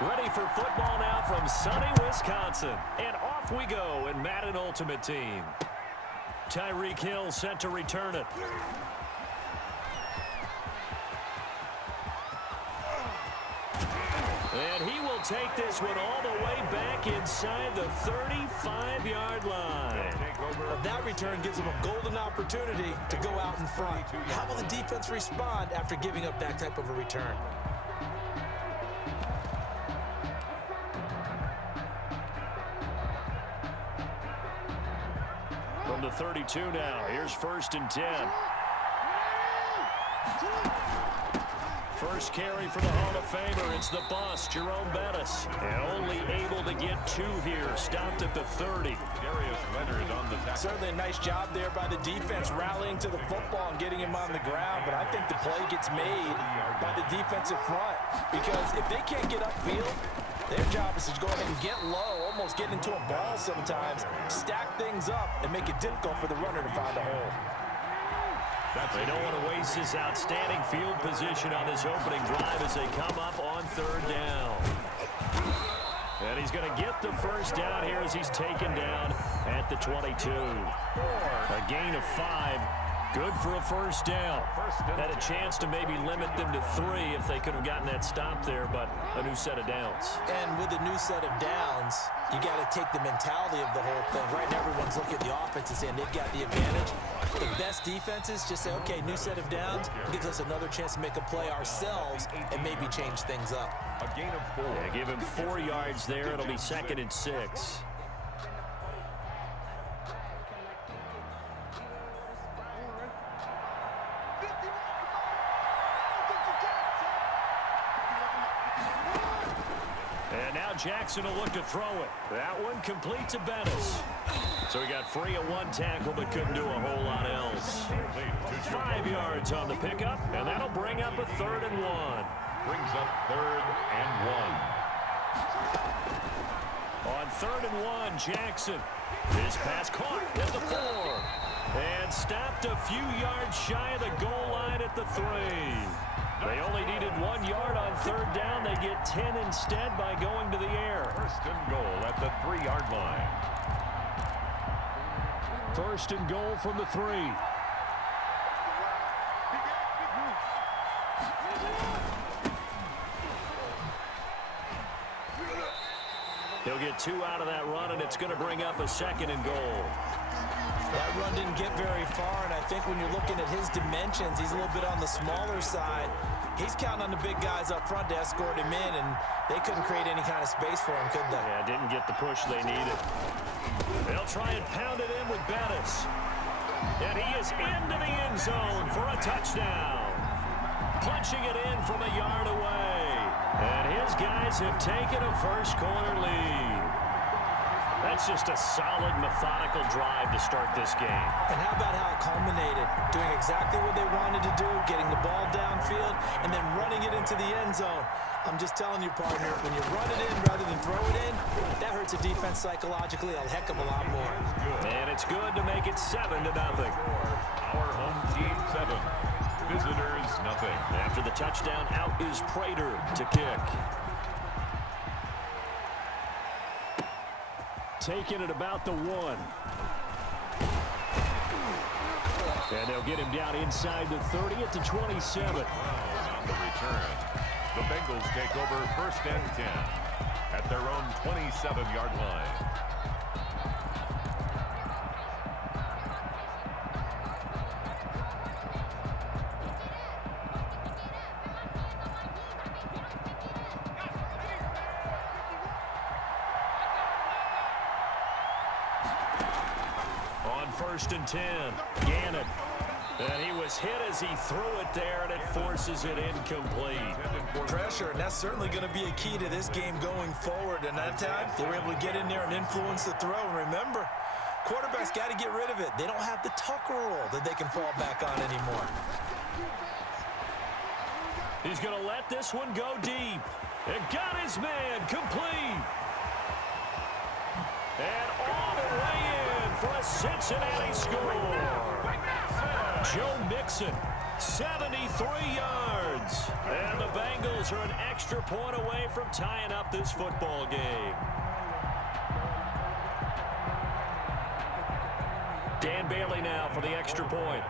Ready for football now from sunny Wisconsin. And off we go in Madden Ultimate Team. Tyreek Hill set to return it. And he will take this one all the way back inside the 35-yard line. That return gives him a golden opportunity to go out in front. How will the defense respond after giving up that type of a return? From the 32 now, here's 1st and 10. First carry for the Hall of Famer. It's the boss, Jerome Bettis. And only able to get 2 here. Stopped at the 30. Darius Leonard on the tackle. Certainly a nice job there by the defense, rallying to the football and getting him on the ground. But I think the play gets made by the defensive front. Because if they can't get upfield, their job is to go ahead and get low, almost get into a ball sometimes, stack things up, and make it difficult for the runner to find a hole. They don't want to waste this outstanding field position on this opening drive as they come up on 3rd down. And he's going to get the first down here as he's taken down at the 22. A gain of 5. Good for a first down. Had a chance to maybe limit them to 3 if they could have gotten that stop there, but a new set of downs. And with a new set of downs, you got to take the mentality of the whole thing. Right now, everyone's looking at the offense and saying they've got the advantage. The best defenses just say, okay, new set of downs, gives us another chance to make a play ourselves and maybe change things up. A gain of 4. Yeah, give him 4 yards there. It'll be 2nd and 6. And now Jackson will look to throw it. That one complete to Bettis. So he got free of 1 tackle but couldn't do a whole lot else. 5 yards on the pickup, and that'll bring up a 3rd and 1. Brings up 3rd and 1. On 3rd and 1, Jackson. His pass caught at the 4. And stopped a few yards shy of the goal line at the 3. They only needed 1 yard on 3rd down. They get 10 instead by going to the air. 1st and goal at the 3-yard line. 1st and goal from the 3. He'll get 2 out of that run, and it's going to bring up a 2nd and goal. That run didn't get very far, and I think when you're looking at his dimensions, he's a little bit on the smaller side. He's counting on the big guys up front to escort him in, and they couldn't create any kind of space for him, could they? Yeah, didn't get the push they needed. They'll try and pound it in with Bettis. And he is into the end zone for a touchdown. Punching it in from a yard away. And his guys have taken a first quarter lead. That's just a solid, methodical drive to start this game. And how about how it culminated? Doing exactly what they wanted to do, getting the ball downfield, and then running it into the end zone. I'm just telling you, partner, when you run it in rather than throw it in, that hurts a defense psychologically a heck of a lot more. And it's good to make it 7-0. Our home team 7. Visitors nothing. After the touchdown, out is Prater to kick. Taking it about the 1. And they'll get him down inside the 30 at the 27. On the return, the Bengals take over 1st and 10 at their own 27-yard line. On 1st and 10, Gannon. And he was hit as he threw it there, and it forces it incomplete. Pressure, and that's certainly going to be a key to this game going forward. And that time, they were able to get in there and influence the throw. And remember, quarterbacks got to get rid of it. They don't have the Tucker rule that they can fall back on anymore. He's going to let this one go deep. And got his man complete. And all the way in for a Cincinnati score. Joe Mixon 73 yards. And the Bengals are an extra point away from tying up this football game. Dan Bailey now for the extra point.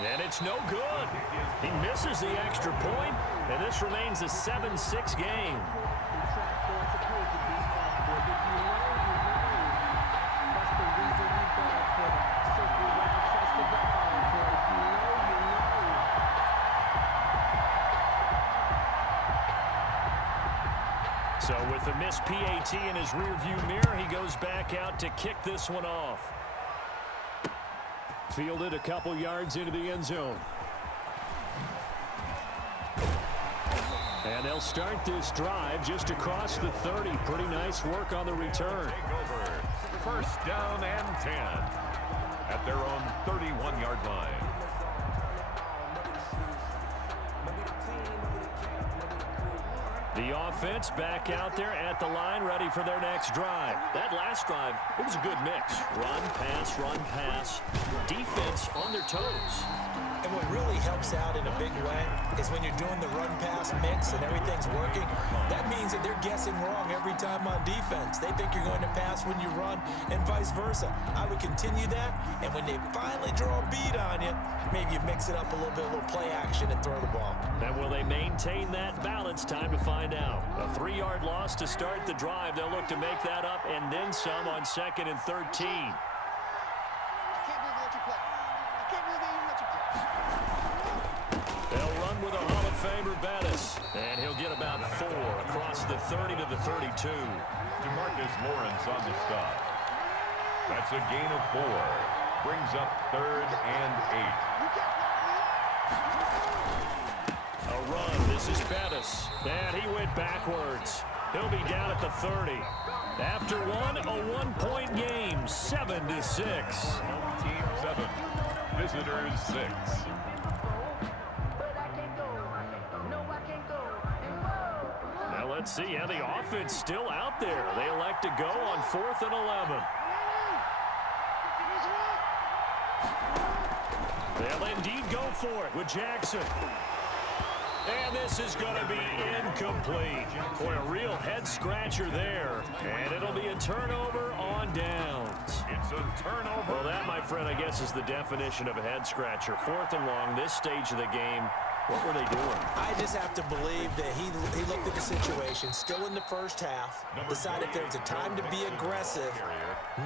And it's no good. He misses the extra point, and this remains a 7-6 game. So with the missed PAT in his rearview mirror, he goes back out to kick this one off. Fielded a couple yards into the end zone. And they'll start this drive just across the 30. Pretty nice work on the return. Take over. First down and 10 at their own 31-yard line. The offense back out there at the line, ready for their next drive. That last drive, it was a good mix. Run, pass, defense on their toes. And what really helps out in a big way is when you're doing the run-pass mix and everything's working, that means that they're guessing wrong every time on defense. They think you're going to pass when you run and vice versa. I would continue that, and when they finally draw a beat on you, maybe you mix it up a little bit, a little play action and throw the ball. And will they maintain that balance? Time to find out. A 3-yard loss to start the drive. They'll look to make that up and then some on 2nd and 13. They'll run with a Hall of Famer, Bettis. And he'll get about 4 across the 30 to the 32. DeMarcus Lawrence on the stop. That's a gain of 4. Brings up 3rd and 8. A run. This is Bettis. And he went backwards. He'll be down at the 30. After one, a 1-point game, 7-6. Home team 7. Visitors 6. Now let's see how the offense still out there. They elect to go on 4th and 11. They'll indeed go for it with Jackson. And this is going to be incomplete. Boy, a real head-scratcher there. And it'll be a turnover on downs. It's a turnover. Well, that, my friend, I guess is the definition of a head-scratcher. 4th and long, this stage of the game. What were they doing? I just have to believe that he looked at the situation, still in the first half, decided if there was a time to be aggressive,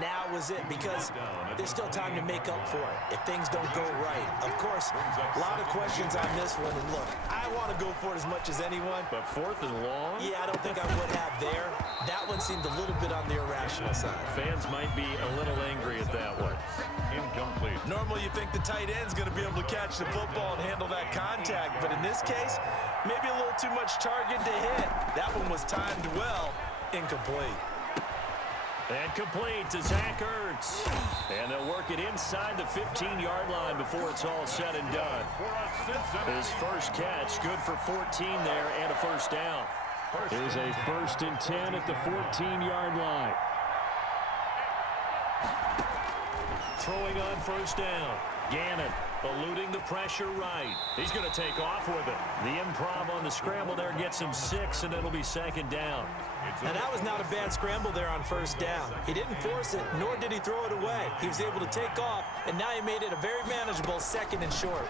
now was it, because there's still time to make up for it if things don't go right. Of course, a lot of questions on this one, and look, I want to go for it as much as anyone. But 4th and long? Yeah, I don't think I would have there. That one seemed a little bit on the irrational side. Fans might be a little angry at that one. Incomplete. Normally you think the tight end's going to be able to catch the football and handle that contact, but in this case, maybe a little too much target to hit. That one was timed well. Incomplete. And complete to Zach Ertz. And they'll work it inside the 15-yard line before it's all said and done. His first catch, good for 14 there and a first down. Here's a 1st and 10 at the 14-yard line. Throwing on first down. Gannon eluding the pressure right. He's going to take off with it. The improv on the scramble there gets him 6, and it'll be 2nd down. And that was not a bad scramble there on first down. He didn't force it, nor did he throw it away. He was able to take off, and now he made it a very manageable 2nd and short.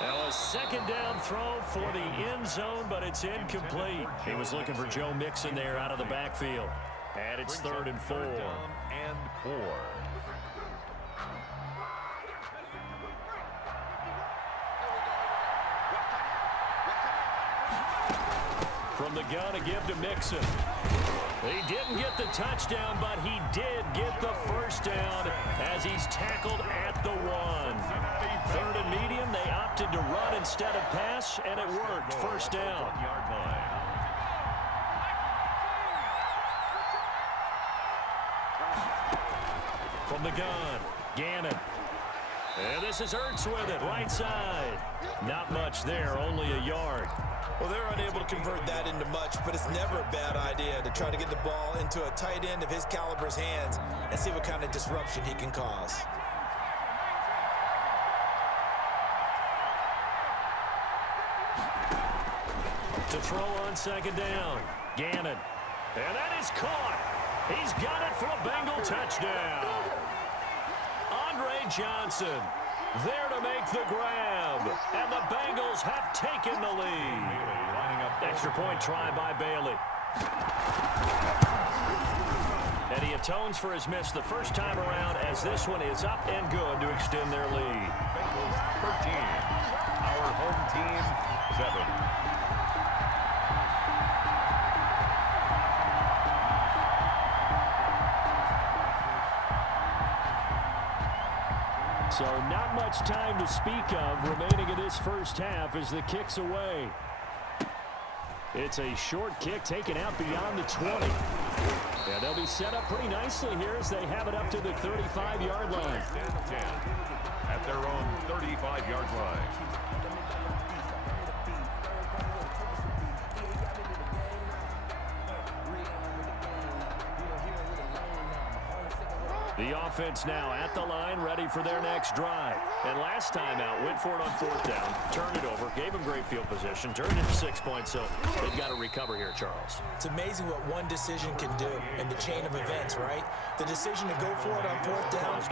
Now a 2nd down throw for the end zone, but it's incomplete. He was looking for Joe Mixon there out of the backfield. And it's 3rd and 4. And 4. From the gun to give to Mixon. He didn't get the touchdown, but he did get the first down as he's tackled at the 1. 3rd and medium, they opted to run instead of pass, and it worked. First down. 1-yard line. From the gun, Gannon. And this is Ertz with it, right side. Not much there, only a yard. Well, they're unable to convert that into much, but it's never a bad idea to try to get the ball into a tight end of his caliber's hands and see what kind of disruption he can cause. To throw on second down, Gannon. And that is caught. He's got it for a Bengal touchdown. Andre Johnson there to make the grab. And the Bengals have taken the lead. Extra point try by Bailey. And he atones for his miss the first time around as this one is up and good to extend their lead. Bengals 13. Our home team 7. So not much time to speak of remaining in this first half as the kick's away. It's a short kick taken out beyond the 20. And they'll be set up pretty nicely here as they have it up to the 35-yard line. At their own 35-yard line. The offense now at the line, ready for their next drive. And last time out, went for it on fourth down, turned it over, gave them great field position, turned it to 6 points, so they've got to recover here, Charles. It's amazing what one decision can do in the chain of events, right? The decision to go for it on fourth down,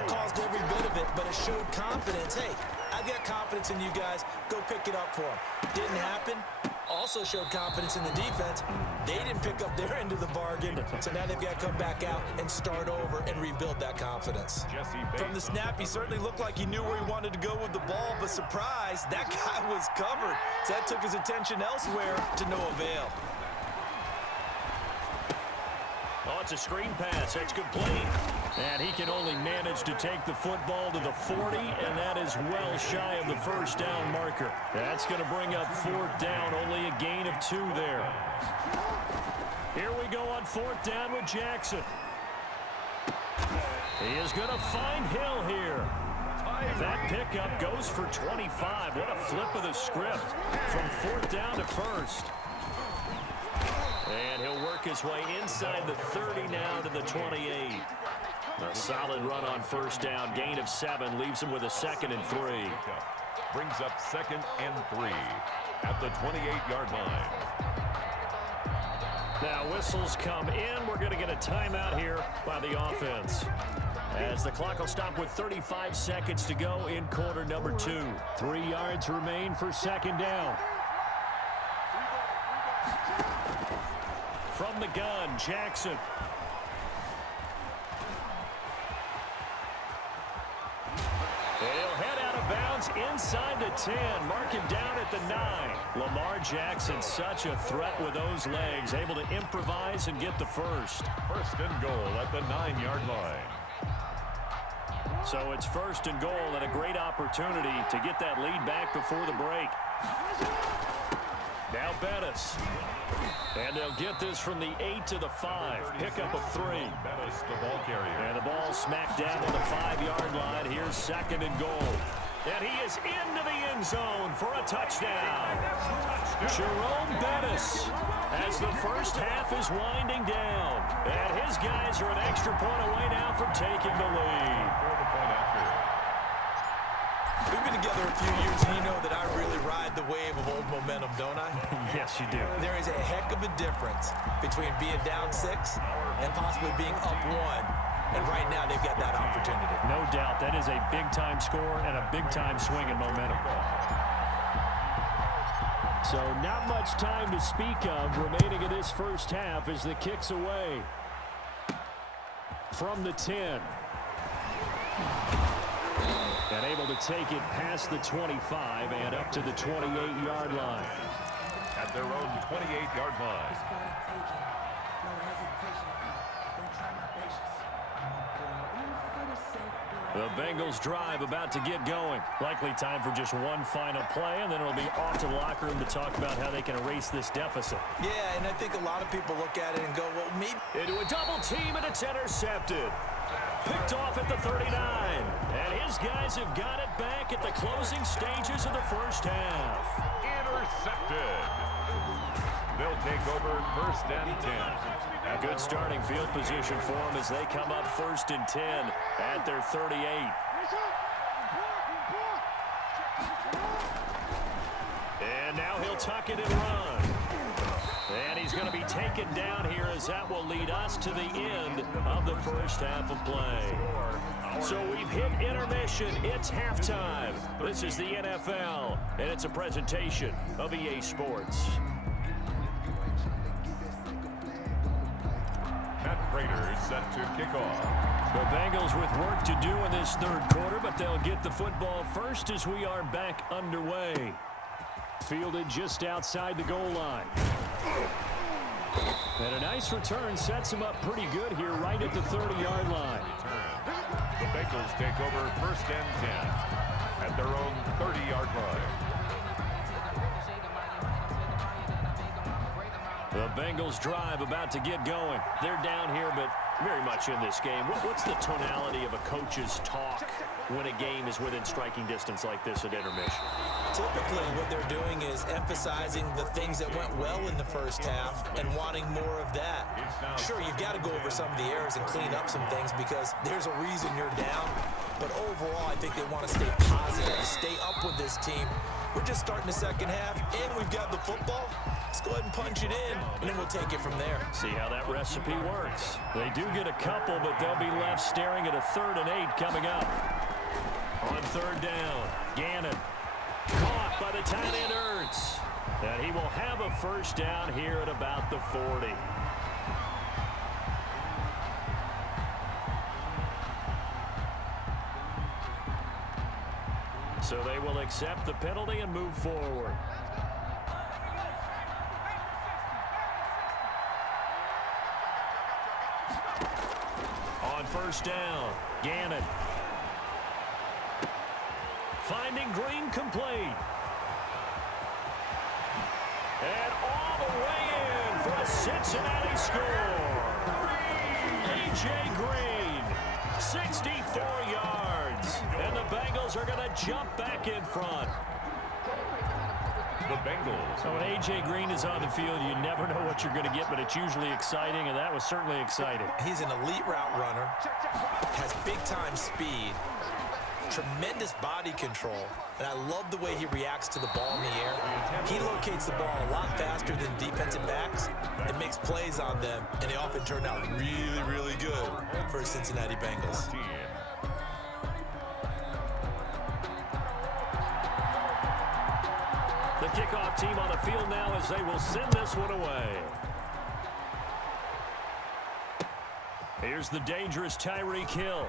it caused every bit of it, but it showed confidence. Hey, I've got confidence in you guys. Go pick it up for them. Didn't happen. Also showed confidence in the defense. They didn't pick up their end of the bargain, so now they've got to come back out and start over and rebuild that confidence. From the snap, he certainly looked like he knew where he wanted to go with the ball, but surprise, that guy was covered. So that took his attention elsewhere to no avail. Oh, it's a screen pass. That's complete. And he can only manage to take the football to the 40, and that is well shy of the first down marker. That's going to bring up fourth down, only a gain of 2 there. Here we go on fourth down with Jackson. He is going to find Hill here. That pickup goes for 25. What a flip of the script from fourth down to first. And he'll work his way inside the 30 now to the 28. A solid run on first down. Gain of 7 leaves him with a 2nd and 3. Brings up 2nd and 3 at the 28-yard line. Now whistles come in. We're going to get a timeout here by the offense. As the clock will stop with 35 seconds to go in quarter number 2. 3 yards remain for second down. From the gun, Jackson. He'll head out of bounds inside the 10. Mark him down at the 9. Lamar Jackson, such a threat with those legs. Able to improvise and get the first. First and goal at the 9-yard line. So it's first and goal and a great opportunity to get that lead back before the break. Now Bettis. And they'll get this from the 8 to the 5. Pickup of 3. Bettis, the ball carrier. And the ball smacked down on the 5-yard line. Here's second and goal. And he is into the end zone for a touchdown. Jerome Bettis as the first half is winding down. And his guys are an extra point away now from taking the lead. We've been together a few years, and you know that I really ride the wave of old momentum, don't I? Yes, you do. There is a heck of a difference between being down 6 and possibly being up 1. And right now, they've got that opportunity. No doubt. That is a big-time score and a big-time swing in momentum. So not much time to speak of remaining in this first half as the kick's away. From the 10. And able to take it past the 25 and up to the 28-yard line. At their own 28-yard line. The Bengals drive about to get going. Likely time for just one final play, and then it'll be off to the locker room to talk about how they can erase this deficit. Yeah, and I think a lot of people look at it and go, well, maybe. Into a double team, and it's intercepted. Picked off at the 39. And his guys have got it back at the closing stages of the first half. Intercepted. They'll take over first and 10. A good starting field position for them as they come up first and 10 at their 38. And now he'll tuck it and run. And he's going to be taken down here as that will lead us to the end of the first half of play. So we've hit intermission. It's halftime. This is the NFL, and it's a presentation of EA Sports. Matt Prater set to kick off. The Bengals with work to do in this third quarter, but they'll get the football first as we are back underway. Fielded just outside the goal line. And a nice return sets him up pretty good here right at the 30-yard line. The Bengals take over first and 10 at their own 30-yard line. The Bengals drive about to get going. They're down here, but very much in this game. What's the tonality of a coach's talk when a game is within striking distance like this at intermission? Typically, what they're doing is emphasizing the things that went well in the first half and wanting more of that. Sure, you've got to go over some of the errors and clean up some things because there's a reason you're down. But overall, I think they want to stay positive, stay up with this team. We're just starting the second half, and we've got the football. Let's go ahead and punch it in, and then we'll take it from there. See how that recipe works. They do get a couple, but they'll be left staring at a 3rd and 8 coming up. On 3rd down, Gannon. Caught by the tight end Ertz. And he will have a first down here at about the 40. So they will accept the penalty and move forward. On 1st down, Gannon. Finding Green complete. And all the way in for a Cincinnati score. A.J. Green, 64 yards. And the Bengals are going to jump back in front. The Bengals. So when A.J. Green is on the field, you never know what you're going to get, but it's usually exciting, and that was certainly exciting. He's an elite route runner, has big-time speed, tremendous body control, and I love the way he reacts to the ball in the air. He locates the ball a lot faster than defensive backs and makes plays on them, and they often turn out really, really good for the Cincinnati Bengals. The kickoff team on the field now as they will send this one away. Here's the dangerous Tyreek Hill.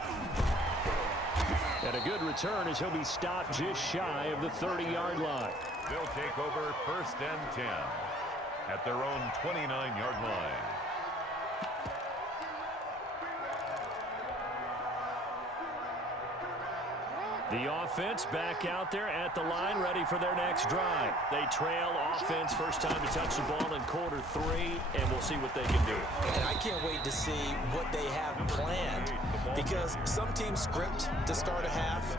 And a good return as he'll be stopped just shy of the 30-yard line. They'll take over first and 10 at their own 29-yard line. The offense back out there at the line, ready for their next drive. They trail offense, first time to touch the ball in quarter 3, and we'll see what they can do. And I can't wait to see what they have planned, because some teams script to start a half.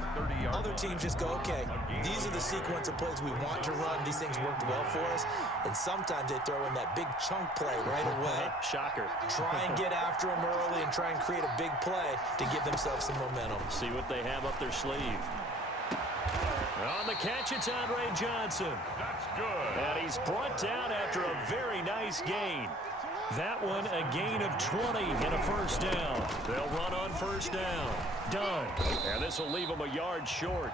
Other teams just go, okay, these are the sequence of plays we want to run. These things worked well for us. And sometimes they throw in that big chunk play right away. Shocker. Try and get after them early and try and create a big play to give themselves some momentum. See what they have up their sleeve. On the catch, it's Andre Johnson. That's good. And he's brought down after a very nice gain. That one, a gain of 20 and a first down. They'll run on first down. Done. And this will leave them a yard short.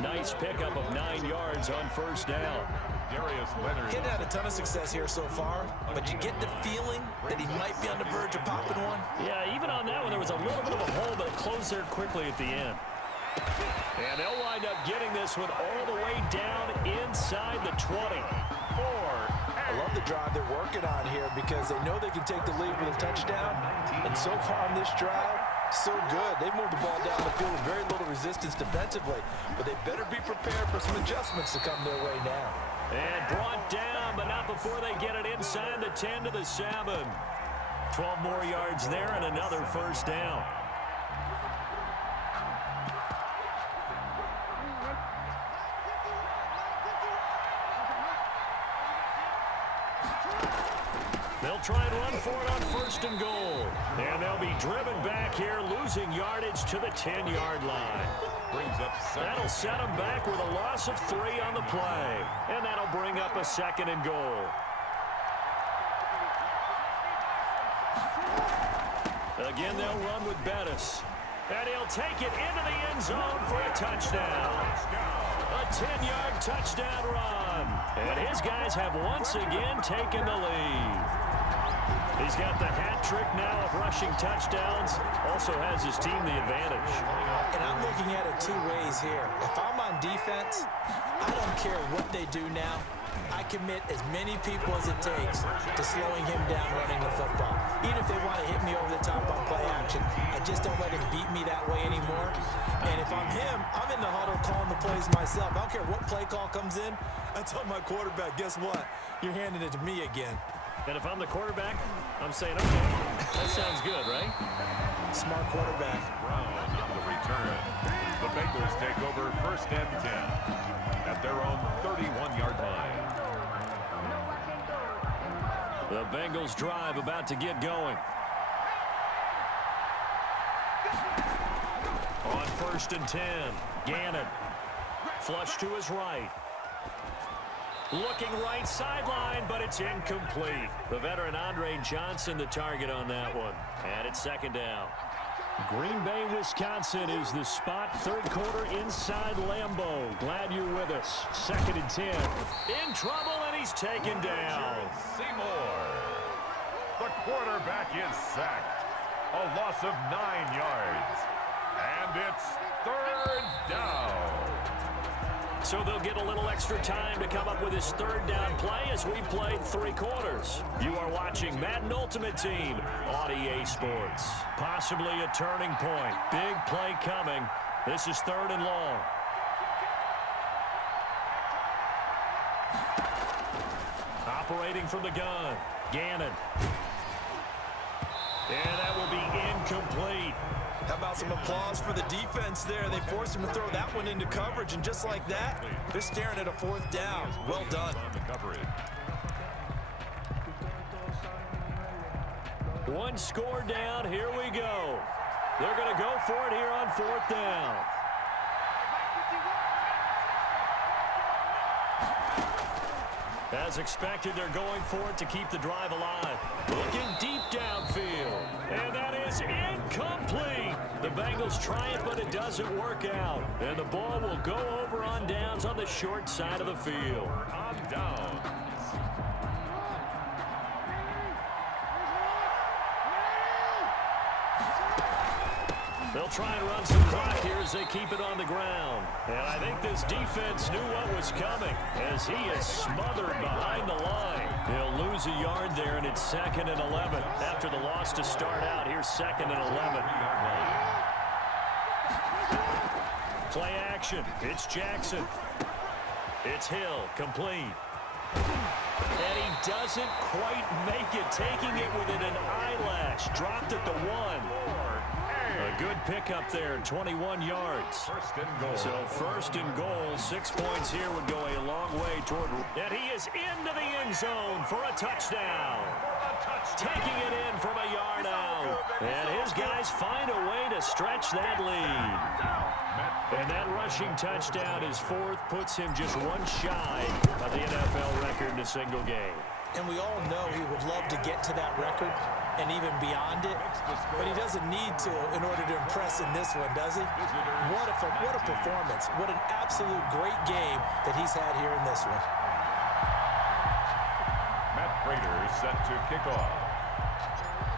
Nice pickup of 9 yards on first down. Darius Leonard. He's had a ton of success here so far, but you get the feeling that he might be on the verge of popping one. Yeah, even on that one, there was a little bit of a hole, but it closed there quickly at the end. And they'll wind up getting this one all the way down inside the 20. I love the drive they're working on here because they know they can take the lead with a touchdown. And so far on this drive, so good. They moved the ball down the field with very little resistance defensively, but they better be prepared for some adjustments to come their way now. And brought down, but not before they get it inside the 10 to the 7. 12 more yards there and another first down. They'll try and run for it on 1st and goal. And they'll be driven back here, losing yardage to the 10-yard line. Brings up that'll set them back with a loss of 3 on the play. And that'll bring up a 2nd and goal. Again, they'll run with Bettis. And he'll take it into the end zone for a touchdown. A 10-yard touchdown run. And his guys have once again taken the lead. He's got the hat trick now of rushing touchdowns. Also has his team the advantage. And I'm looking at it 2 ways here. If I'm on defense, I don't care what they do now. I commit as many people as it takes to slowing him down running the football. Even if they want to hit me over the top on play action, I just don't let him beat me that way anymore. And if I'm him, I'm in the huddle calling the plays myself. I don't care what play call comes in. I tell my quarterback, guess what? You're handing it to me again. And if I'm the quarterback, I'm saying, okay, that sounds good, right? Smart quarterback. Brown on the return. The Bengals take over 1st and 10 at their own 31-yard line. The Bengals drive about to get going. On 1st and 10, Gannon. Flush to his right. Looking right sideline, but it's incomplete. The veteran Andre Johnson the target on that one. And it's 2nd down. Green Bay, Wisconsin is the spot. 3rd quarter inside Lambeau. Glad you're with us. 2nd and 10. In trouble, and he's taken down. Seymour. The quarterback is sacked. A loss of 9 yards. And it's 3rd down. So they'll get a little extra time to come up with his 3rd down play as we played 3 quarters. You are watching Madden Ultimate Team on EA Sports. Possibly a turning point. Big play coming. This is 3rd and long. Operating from the gun. Gannon. And that will be incomplete. How about some applause for the defense there? They forced him to throw that one into coverage, and just like that, they're staring at a 4th down. Well done. On the coverage. 1 score down. Here we go. They're going to go for it here on 4th down. As expected, they're going for it to keep the drive alive. Looking deep downfield. And that is incomplete. The Bengals try it, but it doesn't work out. And the ball will go over on downs on the short side of the field. On downs. They'll try and run some clock here as they keep it on the ground. And I think this defense knew what was coming as he is smothered behind the line. He'll lose a yard there, and it's 2nd and 11. After the loss to start out, here's 2nd and 11. Play action. It's Jackson. It's Hill. Complete. And he doesn't quite make it, taking it within an eyelash. Dropped at the 1. A good pickup there, 21 yards. 1st and goal. So 1st and goal, 6 points here would go a long way toward. And he is into the end zone for a touchdown. Taking it in from a yard out. And his guys find a way to stretch that lead. And that rushing touchdown is 4th, puts him just 1 shy of the NFL record in a single game. And we all know he would love to get to that record and even beyond it, but he doesn't need to in order to impress in this one, does he? What a performance. What an absolute great game that he's had here in this one. Matt Prater is set to kick off.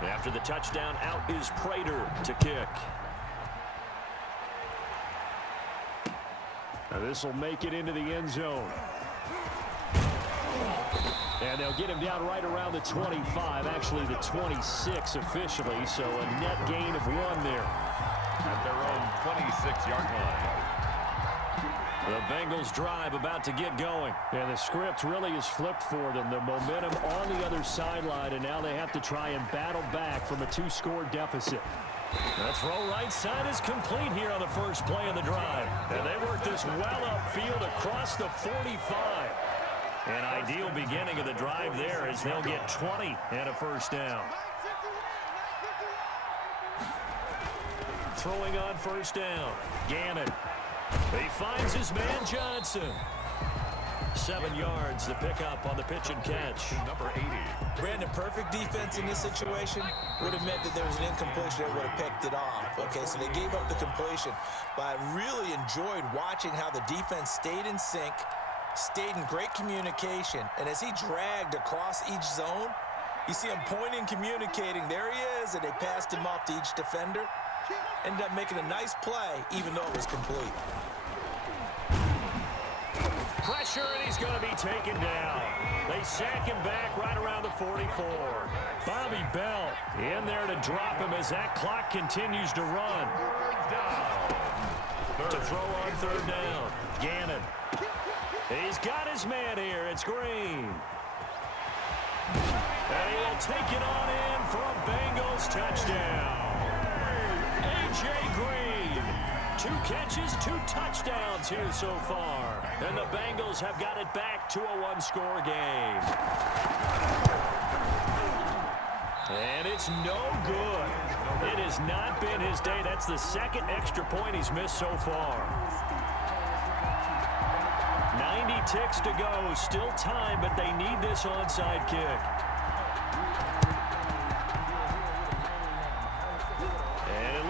After the touchdown, out is Prater to kick. Now this will make it into the end zone. And they'll get him down right around the 25, actually the 26 officially, so a net gain of 1 there. At their own 26-yard line. The Bengals drive about to get going. And the script really is flipped for them. The momentum on the other sideline, and now they have to try and battle back from a 2-score deficit. That throw right side is complete here on the first play of the drive. And they work this well upfield across the 45. An ideal beginning of the drive there as they'll get 20 and a first down. Throwing on first down. Gannon. He finds his man Johnson. 7 yards the pickup on the pitch and catch. Number 80. Brandon, perfect defense in this situation would have meant that there was an incompletion that would have picked it off. Okay, so they gave up the completion. But I really enjoyed watching how the defense stayed in sync, stayed in great communication, and as he dragged across each zone, you see him pointing, communicating. There he is, and they passed him off to each defender. Ended up making a nice play, even though it was complete. Pressure, and he's going to be taken down. They sack him back right around the 44. Bobby Bell in there to drop him as that clock continues to run. To throw on third down. Gannon. He's got his man here. It's Green. And he will take it on in for a Bengals touchdown. A.J. Green. 2 catches, 2 touchdowns here so far. And the Bengals have got it back to a 1-score game. And it's no good. It has not been his day. That's the 2nd extra point he's missed so far. 90 ticks to go. Still time, but they need this onside kick.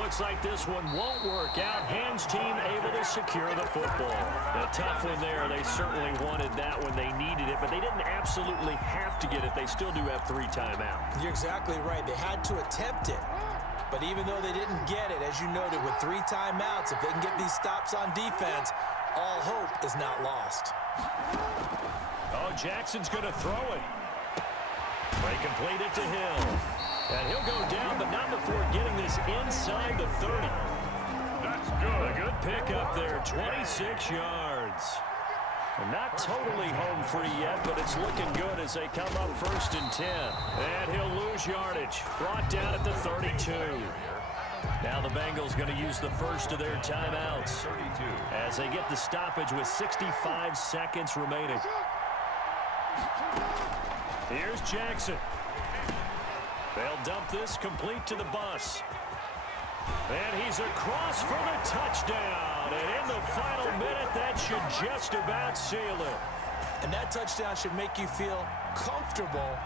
Looks like this one won't work out. Hams team able to secure the football. A tough one there. They certainly wanted that when they needed it, but they didn't absolutely have to get it. They still do have 3 timeouts. You're exactly right. They had to attempt it. But even though they didn't get it, as you noted, with 3 timeouts, if they can get these stops on defense, all hope is not lost. Oh, Jackson's going to throw it. They complete it to Hill. And he'll go down, but not before getting this inside the 30. That's good. A good pickup there, 26 yards. And not totally home free yet, but it's looking good as they come up 1st and 10. And he'll lose yardage. Brought down at the 32. Now the Bengals going to use the first of their timeouts 32. as they get the stoppage with 65 seconds remaining. Here's Jackson. They'll dump this complete to the bus. And he's across for the touchdown. And in the final minute, that should just about seal it. And that touchdown should make you feel comfortable